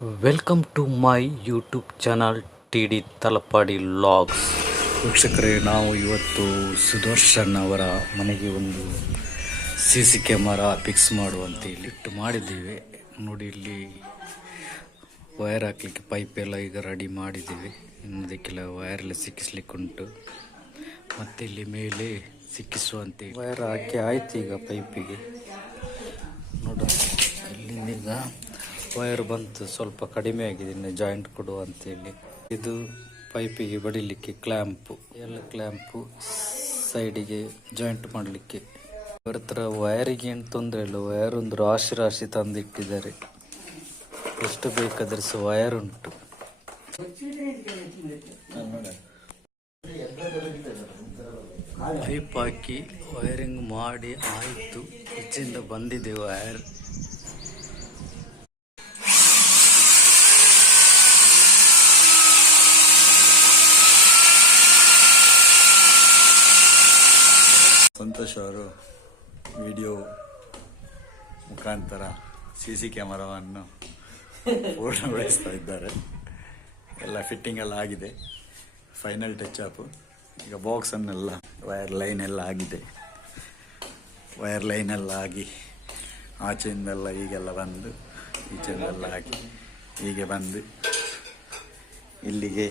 Welcome to my YouTube channel TD Talapady logs. ವೀಕ್ಷಕರೇ, ನಾವು ಇವತ್ತು ಸುದರ್ಶನ್ ಅವರ ಮನೆಗೆ ಒಂದು CC ಕ್ಯಾಮರಾ ಫಿಕ್ಸ್ ಮಾಡುವಂತ ಇಟ್ಟು ಮಾಡಿದ್ದೀವಿ. ನೋಡಿ, ಇಲ್ಲಿ ವೈರ್ ಹಾಕ್ಲಿಕ್ಕೆ ಪೈಪ್ ಎಲ್ಲ ಈಗ ರೆಡಿ ಮಾಡಿದ್ದೀವಿ. ಇನ್ನದಕ್ಕೆಲ್ಲ ವೈರ್ ಎಲ್ಲ ಸಿಕ್ಕಿಸ್ಲಿಕ್ಕುಂಟು. ಮತ್ತು ಇಲ್ಲಿ ಮೇಲೆ ಸಿಕ್ಕಿಸುವಂತೆ ವೈರ್ ಹಾಕಿ ಆಯ್ತು. ಈಗ ಪೈಪಿಗೆ ನೋಡು, ಇಲ್ಲಿಂದ ಈಗ ವೈರ್ ಬಂತು, ಸ್ವಲ್ಪ ಕಡಿಮೆ ಆಗಿದೆ, ಇನ್ನು ಜಾಯಿಂಟ್ ಕೊಡುವ ಅಂತೇಳಿ. ಇದು ಪೈಪಿಗೆ ಬಡಿಲಿಕ್ಕೆ ಕ್ಲ್ಯಾಂಪು, ಎಲ್ಲ ಕ್ಲ್ಯಾಂಪು ಸೈಡಿಗೆ ಜಾಯಿಂಟ್ ಮಾಡಲಿಕ್ಕೆ. ಅವರ ಹತ್ರ ವೈರಿಗೆ ಏನು ತೊಂದರೆ ಇಲ್ಲ, ವೈರ್ ಒಂದು ರಾಶಿ ತಂದಿಟ್ಟಿದ್ದಾರೆ. ಎಷ್ಟು ಬೇಕಾದ್ರೆ ಸಹ ವೈರ್ ಉಂಟು. ಪೈಪ್ ಹಾಕಿ ವೈರಿಂಗ್ ಮಾಡಿ ಆಯಿತು. ಈಚೆಯಿಂದ ಬಂದಿದೆ ವೈರ್. ಸಂತೋಷ್ ಅವರು ವಿಡಿಯೋ ಮುಖಾಂತರ CC ಕ್ಯಾಮರಾವನ್ನು ಪೂರ್ಣಗೊಳಿಸ್ತಾ ಇದ್ದಾರೆ. ಎಲ್ಲ ಫಿಟ್ಟಿಂಗ್ ಎಲ್ಲ ಆಗಿದೆ, ಫೈನಲ್ ಟಚ್ ಅಪ್. ಈಗ ಬಾಕ್ಸನ್ನೆಲ್ಲ ವೈರ್ ಲೈನ್ ಎಲ್ಲ ಆಗಿದೆ. ವೈರ್ ಲೈನ್ ಎಲ್ಲ ಆಗಿ ಆಚೆಯಿಂದೆಲ್ಲ ಈಗೆಲ್ಲ ಬಂದು ಈಚೆಯಿಂದೆಲ್ಲ ಆಗಿ ಹೀಗೆ ಬಂದು ಇಲ್ಲಿಗೆ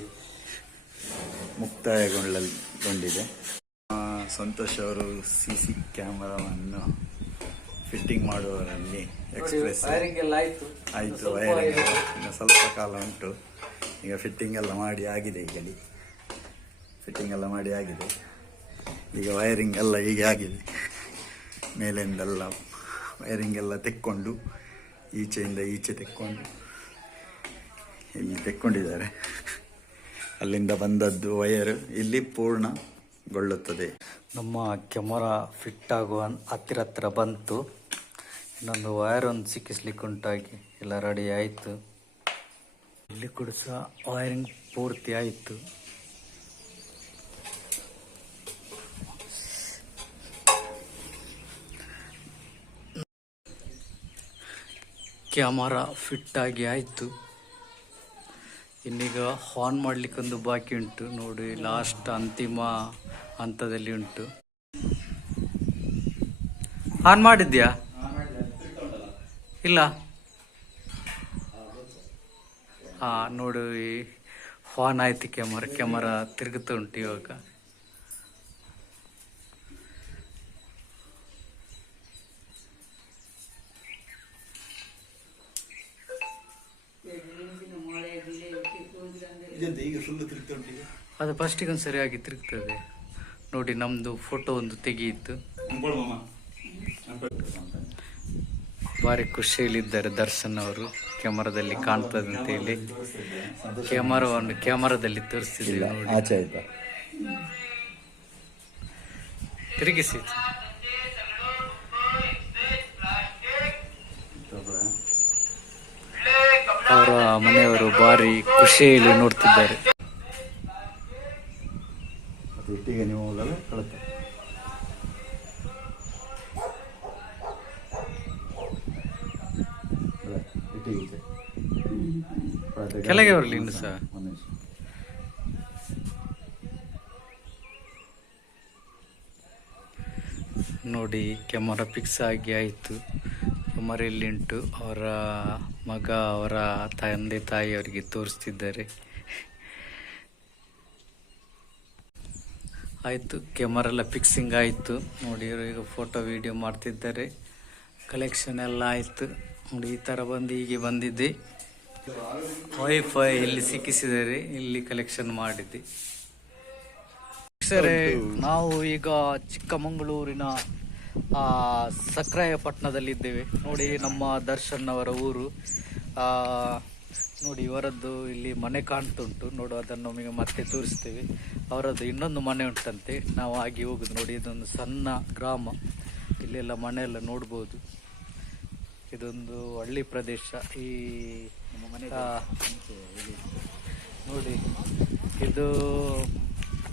ಮುಕ್ತಾಯಗೊಂಡಿದೆ. ಸಂತೋಷ್ ಅವರು CC ಕ್ಯಾಮರಾವನ್ನು ಫಿಟ್ಟಿಂಗ್ ಮಾಡುವವರಲ್ಲಿ ಎಕ್ಸ್ಪ್ರೆಸ್ ಆಯಿತು. ವೈರಿಂಗ್ ಇನ್ನು ಸ್ವಲ್ಪ ಕಾಲ ಉಂಟು. ಈಗ ಫಿಟ್ಟಿಂಗ್ ಎಲ್ಲ ಮಾಡಿ ಆಗಿದೆ. ಈಗ ವೈರಿಂಗ್ ಎಲ್ಲ ಹೀಗೆ ಆಗಿದೆ. ಮೇಲಿಂದೆಲ್ಲ ವೈರಿಂಗ್ ಎಲ್ಲ ತೆಕ್ಕೊಂಡು ಈಚೆಯಿಂದ ಈಚೆ ತೆಕ್ಕೊಂಡು ಇಲ್ಲಿ ತೆಕ್ಕೊಂಡಿದ್ದಾರೆ. ಅಲ್ಲಿಂದ ಬಂದದ್ದು ವೈರ್ ಇಲ್ಲಿ ಪೂರ್ಣಗೊಳ್ಳುತ್ತದೆ. ನಮ್ಮ ಕ್ಯಾಮರಾ ಫಿಟ್ ಆಗುವ ಹತ್ತಿರ ಬಂತು. ಇನ್ನೊಂದು ವೈರ್ ಒಂದು ಸಿಕ್ಕಿಸ್ಲಿಕ್ಕೆ ಉಂಟಾಗಿ ಎಲ್ಲ ರೆಡಿ ಆಯಿತು. ಇಲ್ಲಿ ಕೂಡ ಸಹ ವೈರಿಂಗ್ ಪೂರ್ತಿ ಆಯಿತು. ಕ್ಯಾಮರಾ ಫಿಟ್ ಆಗಿ ಆಯಿತು. ಇನ್ನೀಗ ಆನ್ ಮಾಡಲಿಕ್ಕೆ ಒಂದು ಬಾಕಿ ಉಂಟು. ನೋಡಿ, ಲಾಸ್ಟ್ ಅಂತಿಮ ಹಂತದಲ್ಲಿ ಉಂಟು. ಆನ್ ಮಾಡಿದ್ಯಾ? ಇಲ್ಲ. ನೋಡು, ಆನ್ ಆಯ್ತು. ಕ್ಯಾಮರಾ ತಿರುಗುತ್ತಾ ಉಂಟು ಇವಾಗ. ಅದು ಫಸ್ಟಿಗೆ ಒಂದು ಸರಿಯಾಗಿ ತಿರುಗ್ತದೆ. ನೋಡಿ, ನಮ್ಮದು ಫೋಟೋ ಒಂದು ತೆಗೆಯಿತು. ಭಾರಿ ಖುಷಿಯಲ್ಲಿದ್ದಾರೆ ದರ್ಶನ್ ಅವರು. ಕ್ಯಾಮರಾದಲ್ಲಿ ಕಾಣ್ತದೆ ಅಂತ ಹೇಳಿ ಕ್ಯಾಮರಾದಲ್ಲಿ ತೋರಿಸ್ತಿದ್ದೀವಿ. ನೋಡಿ, ತಿರುಗಿಸಿ. ಅವರ ಮನೆಯವರು ಭಾರಿ ಖುಷಿಯಲ್ಲಿ ನೋಡ್ತಿದ್ದಾರೆ. ಕೆಳಗೆ ಬರಲಿ ಇನ್ನು ಸಹ. ನೋಡಿ, ಕ್ಯಾಮರಾ ಫಿಕ್ಸ್ ಆಗಿ ಆಯಿತು. ಕ್ಯಾಮರಾ ಇಲ್ಲಿ ಉಂಟು. ಅವರ ಮಗ ಅವರ ತಂದೆ ತಾಯಿಯವರಿಗೆ ತೋರಿಸ್ತಿದ್ದಾರೆ. ಆಯಿತು, ಕ್ಯಾಮರಾ ಎಲ್ಲ ಫಿಕ್ಸಿಂಗ್ ಆಯಿತು. ನೋಡಿ, ಈಗ ಫೋಟೋ ವಿಡಿಯೋ ಮಾಡ್ತಿದ್ದಾರೆ. ಕಲೆಕ್ಷನ್ ಎಲ್ಲ ಆಯಿತು. ನೋಡಿ, ಈ ಥರ ಬಂದು ಹೀಗೆ ಬಂದಿದ್ದೆ. ವೈಫೈ ಇಲ್ಲಿ ಸಿಕ್ಕಿಸಿದ್ದಾರೆ, ಇಲ್ಲಿ ಕಲೆಕ್ಷನ್ ಮಾಡಿದ್ದೆ. ಸರಿ, ನಾವು ಈಗ ಚಿಕ್ಕಮಗಳೂರಿನ ಸಕ್ರಾಯಪಟ್ಟಣದಲ್ಲಿದ್ದೇವೆ. ನೋಡಿ, ನಮ್ಮ ದರ್ಶನ್ ಅವರ ಊರು. ನೋಡಿ, ಇವರದ್ದು ಇಲ್ಲಿ ಮನೆ ಕಾಣ್ತುಂಟು. ನೋಡು, ಅದನ್ನು ನಮಗೆ ಮತ್ತೆ ತೋರಿಸ್ತೇವೆ. ಅವರದ್ದು ಇನ್ನೊಂದು ಮನೆ ಉಂಟಂತೆ. ನಾವು ಆಗಿ ಹೋಗುದು. ನೋಡಿ, ಇದೊಂದು ಸಣ್ಣ ಗ್ರಾಮ. ಇಲ್ಲೆಲ್ಲ ಮನೆ ಎಲ್ಲ ನೋಡ್ಬೋದು. ಇದೊಂದು ಹಳ್ಳಿ ಪ್ರದೇಶ. ಈ ನೋಡಿ, ಇದು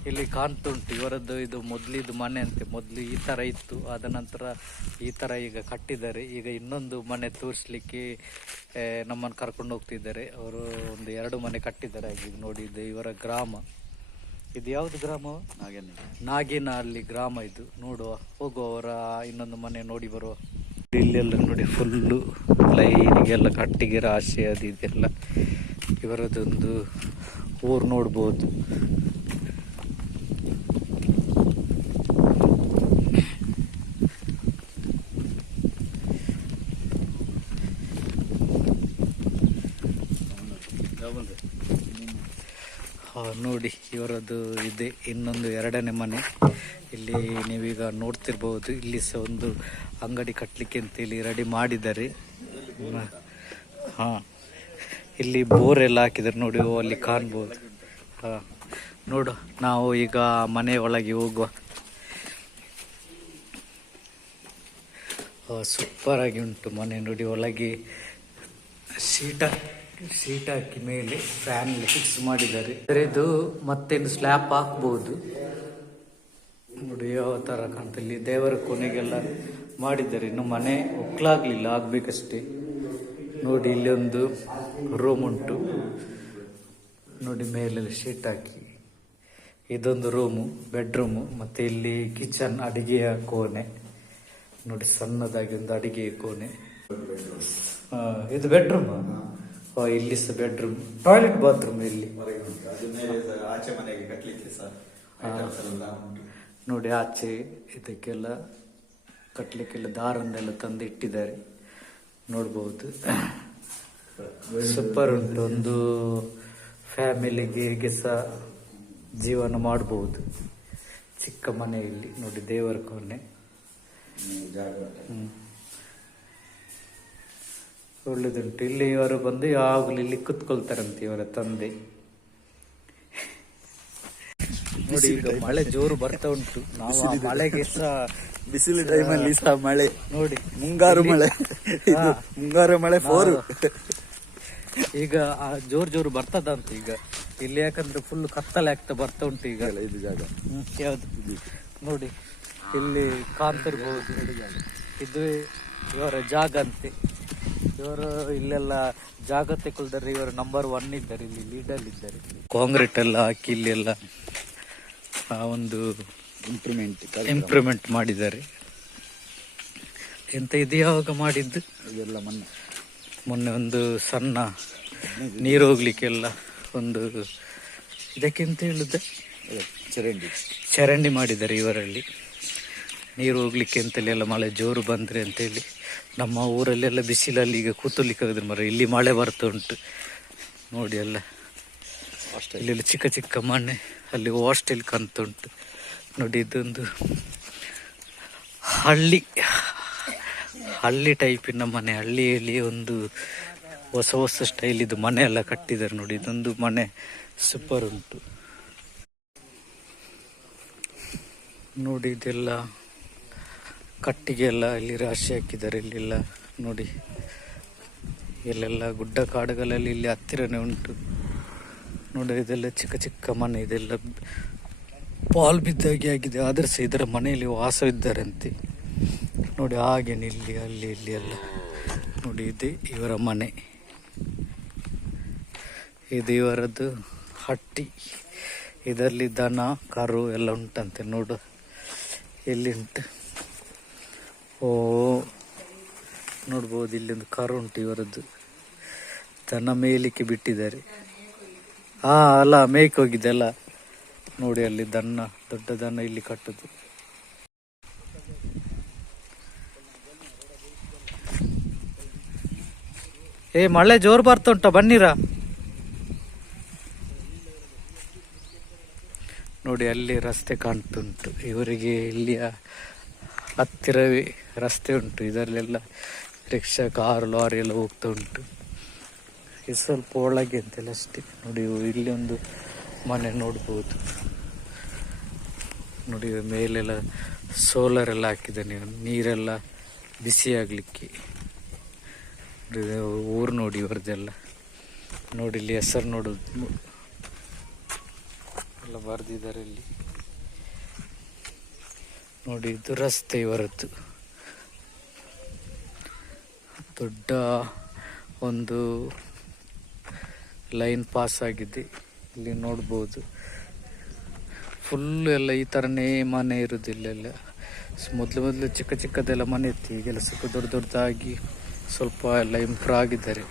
ಇಲ್ಲಿ ಕಾಣ್ತುಂಟು ಇವರದ್ದು. ಇದು ಮೊದಲಿದ್ದು ಮನೆ ಅಂತೆ. ಮೊದಲು ಈ ತರ ಇತ್ತು, ಆದ ನಂತರ ಈ ತರ ಈಗ ಕಟ್ಟಿದ್ದಾರೆ. ಈಗ ಇನ್ನೊಂದು ಮನೆ ತೋರಿಸ್ಲಿಕ್ಕೆ ನಮ್ಮನ್ನು ಕರ್ಕೊಂಡು ಹೋಗ್ತಿದ್ದಾರೆ. ಅವರು ಒಂದು 2 ಮನೆ ಕಟ್ಟಿದ್ದಾರೆ. ಈಗ ನೋಡಿ, ಇದು ಇವರ ಗ್ರಾಮ. ಇದು ಯಾವ್ದು ಗ್ರಾಮ? ನಾಗೇನ ಅಲ್ಲಿ ಗ್ರಾಮ ಇದು. ನೋಡುವ, ಹೋಗುವ ಅವರ ಇನ್ನೊಂದು ಮನೆ ನೋಡಿ ಬರುವ. ಇಲ್ಲೆಲ್ಲ ನೋಡಿ ಫುಲ್ಲು ಲೈನಿಗೆಲ್ಲ ಕಟ್ಟಿಗೆ ರಾಶಿ ಅದು ಇದೆಲ್ಲ. ಇವರದೊಂದು ಊರು ನೋಡ್ಬೋದು. ನೋಡಿ ಇವರದ್ದು ಇದೆ ಇನ್ನೊಂದು 2ನೇ ಮನೆ. ಇಲ್ಲಿ ನೀವೀಗ ನೋಡ್ತಿರ್ಬೋದು. ಇಲ್ಲಿ ಸಹ ಒಂದು ಅಂಗಡಿ ಕಟ್ಟಲಿಕ್ಕೆ ಅಂತೇಳಿ ರೆಡಿ ಮಾಡಿದ್ದಾರೆ. ಇಲ್ಲಿ ಬೋರ್ ಎಲ್ಲ ಹಾಕಿದ್ದಾರೆ ನೋಡಿ, ಅಲ್ಲಿ ಕಾಣ್ಬೋದು. ನೋಡು, ನಾವು ಈಗ ಮನೆ ಒಳಗೆ ಹೋಗುವ. ಸೂಪರ್ ಆಗಿ ಉಂಟು ಮನೆ ನೋಡಿ. ಒಳಗೆ ಶೀಟ್ ಹಾಕಿ ಮೇಲೆ ಫ್ಯಾನ್ ಫಿಕ್ಸ್ ಮಾಡಿದ್ದಾರೆ. ಇದು ಮತ್ತೇನು ಸ್ಲ್ಯಾಪ್ ಹಾಕ್ಬಹುದು ನೋಡಿ ಯಾವ ತರ ಕಾಣ್ತಾ. ಇಲ್ಲಿ ದೇವರ ಕೊನೆಗೆಲ್ಲ ಮಾಡಿದ್ದಾರೆ. ಇನ್ನು ಮನೆ ಒಕ್ಲಾಗ್ಲಿಲ್ಲ, ಆಗ್ಬೇಕಷ್ಟೇ. ನೋಡಿ ಇಲ್ಲಿ ಒಂದು ರೂಮ್ ಉಂಟು ನೋಡಿ, ಮೇಲೆ ಶೀಟ್ ಹಾಕಿ. ಇದೊಂದು ರೂಮು, ಬೆಡ್ರೂಮು. ಮತ್ತೆ ಇಲ್ಲಿ ಕಿಚನ್, ಅಡಿಗೆಯ ಕೋಣೆ ನೋಡಿ, ಸಣ್ಣದಾಗಿ ಒಂದು ಅಡಿಗೆಯ ಕೋಣೆ. ಇದು ಬೆಡ್ರೂಮ್. ಇಲ್ಲಿ ಸಹ ಬೆಡ್ರೂಮ್, ಟಾಯ್ಲೆಟ್, ಬಾತ್ರೂಮ್ ಇಲ್ಲಿ ಆಚೆ ಮನೆಗೆ ಕಟ್ಟಲಿಕ್ಕೆ ನೋಡಿ. ಆಚೆ ಇದಕ್ಕೆಲ್ಲ ಕಟ್ಟಲಿಕ್ಕೆಲ್ಲ ದಾರನ್ನೆಲ್ಲ ತಂದು ಇಟ್ಟಿದ್ದಾರೆ, ನೋಡ್ಬೋದು. ಸೂಪರ್ ಉಂಟು. ಒಂದು ಫ್ಯಾಮಿಲಿಗೆ ಸಹ ಜೀವನ ಮಾಡಬಹುದು. ಚಿಕ್ಕ ಮನೆಯಲ್ಲಿ ನೋಡಿ, ದೇವರ ಕೋಣೆ. ಒಳ್ಳೆದುಂಟು. ಇಲ್ಲಿ ಇವರು ಬಂದು ಯಾವಾಗಲೂ ಇಲ್ಲಿ ಕುತ್ಕೊಳ್ತಾರಂತೆ ಇವರ ತಂದೆ. ನೋಡಿ, ಈಗ ಮಳೆ ಜೋರು ಬರ್ತಾ ಉಂಟು. ನಾವು ಆ ಮಳೆಗೆ ಸಹ ಬಿಸಿಲು ಟೈಮಲ್ಲಿ ಸಹ ಮಳೆ ನೋಡಿ, ಮುಂಗಾರು ಮಳೆ. ಮುಂಗಾರು ಮಳೆ 4. ಈಗ ಜೋರು ಬರ್ತದಂತ ಈಗ ಇಲ್ಲಿ. ಯಾಕಂದ್ರೆ ಫುಲ್ ಕತ್ತಲೆ ಆಗ್ತಾ ಬರ್ತಾ ಉಂಟು ಈಗ. ಇದು ಜಾಗ ಯಾವ್ದು ನೋಡಿ, ಇಲ್ಲಿ ಕಾಣ್ತಿರ್ಬಹುದು. ಇದು ಇವರ ಜಾಗ ಅಂತೆ. ಇವರು ಇಲ್ಲೆಲ್ಲ ಜಾಗ ತೆಕೊಳ್ತಾರೆ. ಇವರು ನಂಬರ್ 1 ಇದ್ದಾರೆ, ಇಲ್ಲಿ ಲೀಡರ್ ಇದ್ದಾರೆ. ಕಾಂಕ್ರೀಟ್ ಎಲ್ಲ ಹಾಕಿ ಇಲ್ಲಿ ಎಲ್ಲ ಒಂದು ಇಂಪ್ರೂವ್ಮೆಂಟ್ ಮಾಡಿದ್ದಾರೆ. ಎಂತ ಇದು ಯಾವಾಗ ಮಾಡಿದ್ದು? ಇದೆಲ್ಲ ಮೊನ್ನೆ ಒಂದು ಸಣ್ಣ ನೀರು ಹೋಗ್ಲಿಕ್ಕೆಲ್ಲ ಒಂದು ಇದಕ್ಕೆಂತ ಹೇಳುದ, ಚರಂಡಿ ಮಾಡಿದ್ದಾರೆ ಇವರಲ್ಲಿ. ನೀರು ಹೋಗ್ಲಿಕ್ಕೆ ಅಂತೇಳಿ ಎಲ್ಲ ಮಳೆ ಜೋರು ಬಂದ್ರೆ ಅಂತೇಳಿ. ನಮ್ಮ ಊರಲ್ಲೆಲ್ಲ ಬಿಸಿಲಲ್ಲಿ ಈಗ ಕೂತಲಿಕ್ಕೆ ಆಗುದ್ರೆ ಮರ, ಇಲ್ಲಿ ಮಳೆ ಬರ್ತಾ ಉಂಟು ನೋಡಿ. ಎಲ್ಲ ಇಲ್ಲೆಲ್ಲ ಚಿಕ್ಕ ಚಿಕ್ಕ ಮನೆ, ಅಲ್ಲಿ ಹಾಸ್ಟೆಲ್ ಕಾಣ್ತಾ ಉಂಟು ನೋಡಿ. ಇದೊಂದು ಹಳ್ಳಿ ಟೈಪಿನ ಮನೆ. ಹಳ್ಳಿಯಲ್ಲಿ ಒಂದು ಹೊಸ ಸ್ಟೈಲ್ ಇದು ಮನೆ ಎಲ್ಲ ಕಟ್ಟಿದ್ದಾರೆ ನೋಡಿ. ಇದೊಂದು ಮನೆ ಸೂಪರ್ ಉಂಟು ನೋಡಿ. ಇದೆಲ್ಲ ಕಟ್ಟಿಗೆ ಎಲ್ಲ ಇಲ್ಲಿ ರಾಶಿ ಹಾಕಿದ್ದಾರೆ. ಇಲ್ಲೆಲ್ಲ ನೋಡಿ, ಇಲ್ಲೆಲ್ಲ ಗುಡ್ಡ ಕಾಡುಗಳಲ್ಲಿ ಇಲ್ಲಿ ಹತ್ತಿರನೇ ಉಂಟು ನೋಡಿ. ಇದೆಲ್ಲ ಚಿಕ್ಕ ಚಿಕ್ಕ ಮನೆ, ಇದೆಲ್ಲ ಪಾಲ್ ಬಿದ್ದಾಗಿ ಆಗಿದೆ. ಆದ್ರೆ ಸಹ ಇದರ ಮನೆಯಲ್ಲಿ ವಾಸವಿದ್ದಾರಂತೆ ನೋಡಿ. ಹಾಗೇನೆ ಇಲ್ಲಿ ಅಲ್ಲಿ ಇಲ್ಲಿ ಎಲ್ಲ ನೋಡಿ. ಇದೆ ಇವರ ಮನೆ, ಇದು ಇವರದ್ದು ಹಟ್ಟಿ. ಇದರಲ್ಲಿ ದನ ಕರು ಎಲ್ಲ ಉಂಟಂತೆ ನೋಡು. ಎಲ್ಲಿ ಉಂಟು? ಓ ನೋಡ್ಬೋದು, ಇಲ್ಲೊಂದು ಕರು ಉಂಟು ಇವರದ್ದು. ದನ ಮೇಯಲಿಕ್ಕೆ ಬಿಟ್ಟಿದ್ದಾರೆ. ಅಲ್ಲ, ಮೇಯ್ಕ್ ಹೋಗಿದ್ದೆಲ್ಲ ನೋಡಿ. ಅಲ್ಲಿ ದನ, ದೊಡ್ಡ ದನ ಇಲ್ಲಿ ಕಟ್ಟುದು. ಮಳೆ ಜೋರು ಬರ್ತಾ ಉಂಟ, ಬನ್ನಿರ ನೋಡಿ. ಅಲ್ಲಿ ರಸ್ತೆ ಕಾಣ್ತುಂಟು ಇವರಿಗೆ. ಇಲ್ಲಿಯ ಹತ್ತಿರವೇ ರಸ್ತೆ ಉಂಟು. ಇದರಲ್ಲೆಲ್ಲ ರಿಕ್ಷಾ, ಕಾರು, ಲಾರಿ ಎಲ್ಲ ಹೋಗ್ತಾ ಉಂಟು. ಇದು ಸ್ವಲ್ಪ ಒಳಗೆ ಅಂತೆಲ್ಲ ಅಷ್ಟೇ ನೋಡಿ. ಇಲ್ಲಿ ಒಂದು ಮನೆ ನೋಡ್ಬೋದು ನೋಡಿ. ಮೇಲೆಲ್ಲ ಸೋಲಾರ್ ಎಲ್ಲ ಹಾಕಿದ್ದಾನೆ, ನೀರೆಲ್ಲ ಬಿಸಿ ಆಗಲಿಕ್ಕೆ. ಊರು ನೋಡಿ ಇವರದೆಲ್ಲ ನೋಡಿ. ಇಲ್ಲಿ ಹೆಸರು ನೋಡೋದು ಎಲ್ಲ ಬರೆದಿದ್ದಾರೆ ಇಲ್ಲಿ ನೋಡಿ. ಇದು ರಸ್ತೆ ಇವರದ್ದು, ದೊಡ್ಡ ಒಂದು ಲೈನ್ ಪಾಸ್ ಆಗಿದೆ. ಇಲ್ಲಿ ನೋಡ್ಬೋದು ಫುಲ್ ಎಲ್ಲ ಈ ಥರನೇ ಮನೆ ಇರೋದಿಲ್ಲ. ಎಲ್ಲ ಮೊದಲು ಚಿಕ್ಕ ಚಿಕ್ಕದೆಲ್ಲ ಮನೆ ಇತ್ತು, ಈಗೆಲ್ಲ ಸ್ವಲ್ಪ ದೊಡ್ಡದಾಗಿ ಸ್ವಲ್ಪ ಎಲ್ಲ ಇಂಪ್ರೂವ್ ಆಗಿದ್ದಾರೆ.